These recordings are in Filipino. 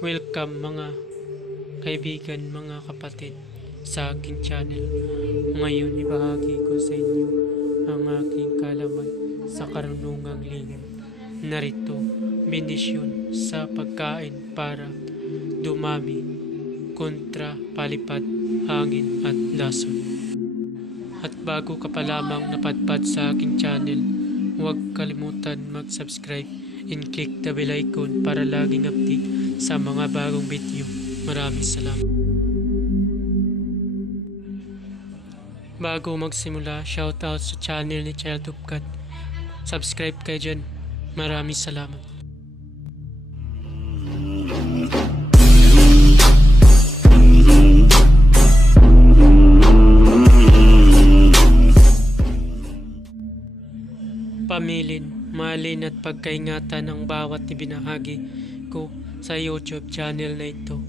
Welcome mga kaibigan, mga kapatid sa aking channel. Ngayon ibahagi ko sa inyo ang aking kaalaman sa karunungang lingap. Narito, bendisyon sa pagkain para dumami kontra palipad, hangin at lason. At bago ka pa lamang napadpad sa aking channel, huwag kalimutan mag-subscribe and click the bell icon para laging update sa mga bagong video. Maraming salamat. Bago magsimula, shoutout sa channel ni Child of God. Subscribe kayo dyan. Maraming salamat. Pamilin, mahalin at pagkaingatan ang bawat ibinahagi ko sa YouTube channel na ito.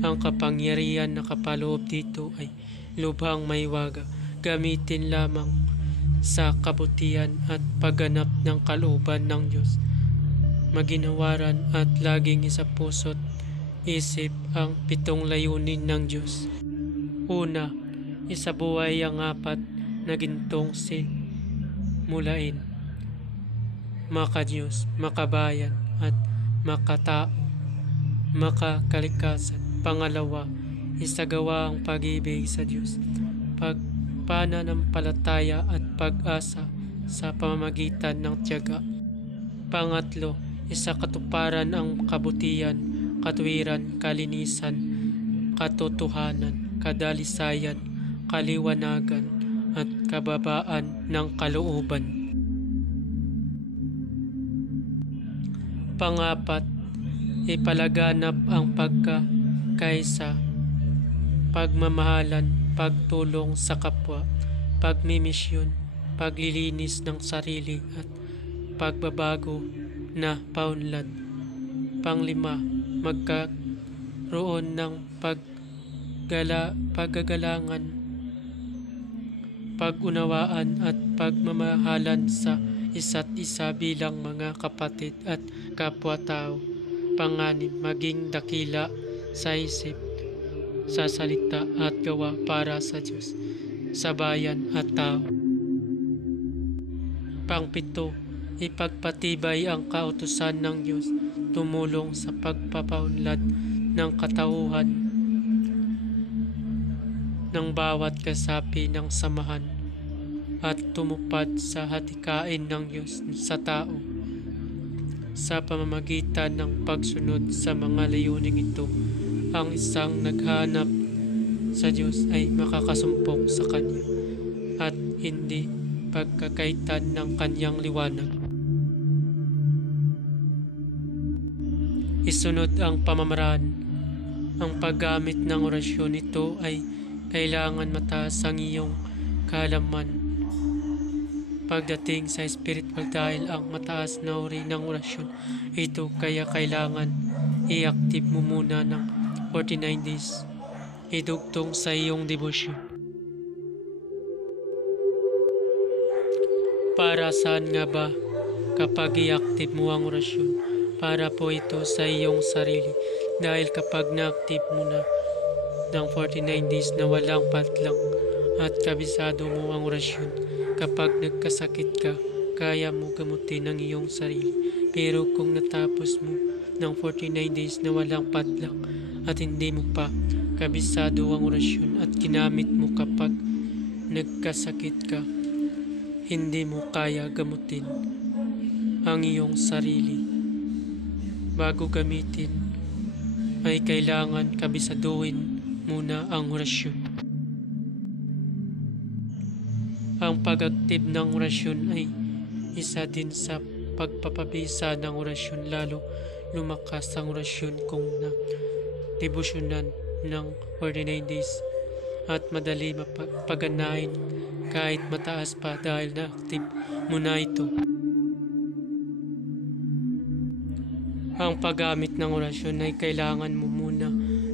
Ang kapangyarihan na kapaloob dito ay lubhang may waga. Gamitin lamang sa kabutihan at pagganap ng kalooban ng Diyos. Maginawaran at laging isa puso't isip ang 7 layunin ng Diyos. Una, isabuhay ang 4 na gintong mulain. Maka-Diyos, makabayan at makatao, makakalikasan. Pangalawa, isagawa ang pag-ibig sa Diyos, pananampalataya at pag-asa sa pamamagitan ng tiyaga. Pangatlo, isakatuparan ang kabutihan, katuwiran, kalinisan, katotohanan, kadalisayan, kaliwanagan at kababaan ng kalooban. Pangapat, ipalaganap ang pagkakaisa, pagmamahalan, pagtulong sa kapwa, pagmimisyon, paglilinis ng sarili at pagbabago na paunlad. Panglima, magkaroon ng paggagalangan, pag-unawaan at pagmamahalan sa isa't isa bilang mga kapatid at kapwa-tao. Panganim, maging dakila sa isip, sa salita at gawa para sa Diyos, sa bayan at tao. Pangpito, ipagpatibay ang kautusan ng Diyos, tumulong sa pagpapaunlad ng katauhan ng bawat kasapi ng samahan at tumupad sa hatikain ng Diyos sa tao sa pamamagitan ng pagsunod sa mga layuning ito. Ang isang naghanap sa Diyos ay makakasumpong sa Kanya at hindi pagkakaitan ng Kanyang liwanag. Isunod ang pamamaraan. Ang paggamit ng orasyon ito ay kailangan mataas ang iyong kaalaman pagdating sa spiritual dahil ang mataas na uri ng orasyon ito kaya kailangan i-active mo muna ng 49 days. Idugtong sa iyong debosyon. Para saan nga ba kapag i-active mo ang orasyon? Para po ito sa iyong sarili dahil kapag na-active mo na ng 49 days na walang patlang at kabisado mo ang orasyon, kapag nagkasakit ka, kaya mo gamutin ang iyong sarili. Pero kung natapos mo ng 49 days na walang padlang at hindi mo pa kabisado ang orasyon at ginamit mo kapag nagkasakit ka, hindi mo kaya gamutin ang iyong sarili. Bago gamitin, ay kailangan kabisaduhin muna ang orasyon. Ang pag-active ng orasyon ay isa din sa pagpapabisa ng orasyon, lalo lumakas ang orasyon kung na-debosyonan ng 49 days at madali mapaganahin kahit mataas pa dahil na-active mo na ito. Ang paggamit ng orasyon ay kailangan mo muna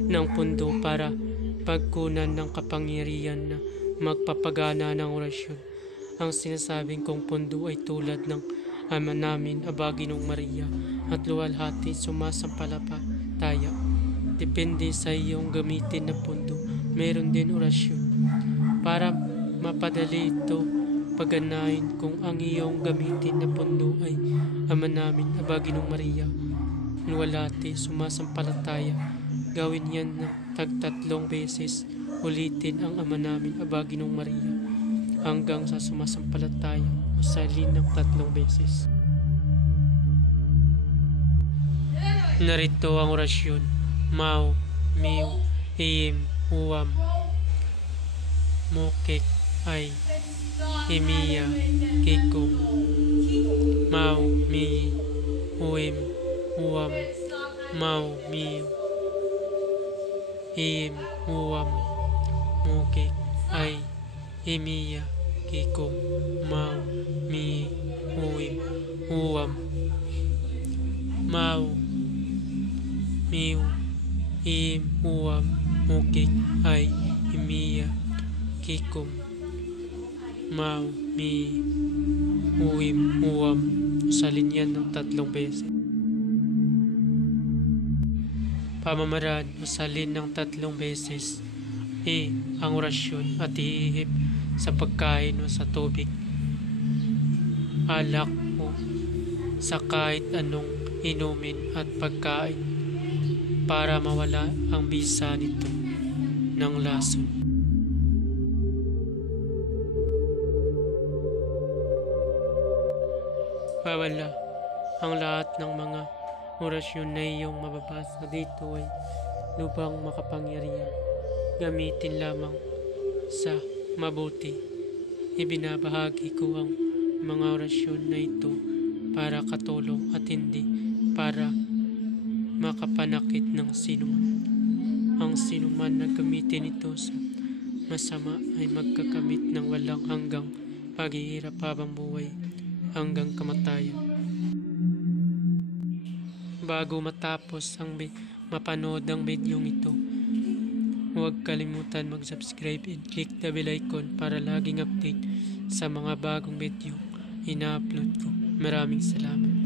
ng pundo para pagkunan ng kapangyarihan na magpapagana ng orasyon. Ang sinasabing kong pundo ay tulad ng Ama namin, Aba Ginoong Maria, at luwalhati sumasampalataya Depende sa iyong gamitin na pundo. Meron din orasyon. Para mapadali ito, pagganahin kung ang iyong gamitin na pundo ay Ama namin, Aba, Ginoong Maria, Luwalhati, sumasampalataya. Gawin yan ng tag-3 beses. Ulitin ang Ama namin, Aba, Ginoong Maria, hanggang sa sumasampalataya. Usalin ng 3 beses. Narito ang orasyon. Mau, Miu, Iem, Uwam, Mokek, Ay, Emiya, Kikum. Mau, Mi, Uem, Uwam, Mau, Miu, Iem, Uwam, Mokek, Ay, Emiya, Kikum. Mau, Mi, Uem, Uwam, Mau, Miu, Iem, Uwam, Mokek, Ay, Emiya, Kikum. Mau, Mi, Uwim, Uwam. Usalin yan ng 3 beses. Pamamaraan, usalin ng 3 beses. Ang orasyon at ihihip sa pagkain o sa tubig, alak o sa kahit anong inumin at pagkain para mawala ang bisa nito ng lason. Wala ang lahat ng mga orasyon na iyong mababasa dito ay lubhang makapangyarihan. Gamitin lamang sa mabuti. Ibinabahagi ko ang mga orasyon na ito para katulong at hindi para makapanakit ng sinuman. Ang sinuman na gamitin ito sa masama ay magkakamit ng walang hanggang paghihirap habang buhay hanggang kamatayan. Bago matapos mapanood ang video ito, huwag kalimutan mag-subscribe and click the bell icon para laging update sa mga bagong video ina-upload ko. Maraming salamat.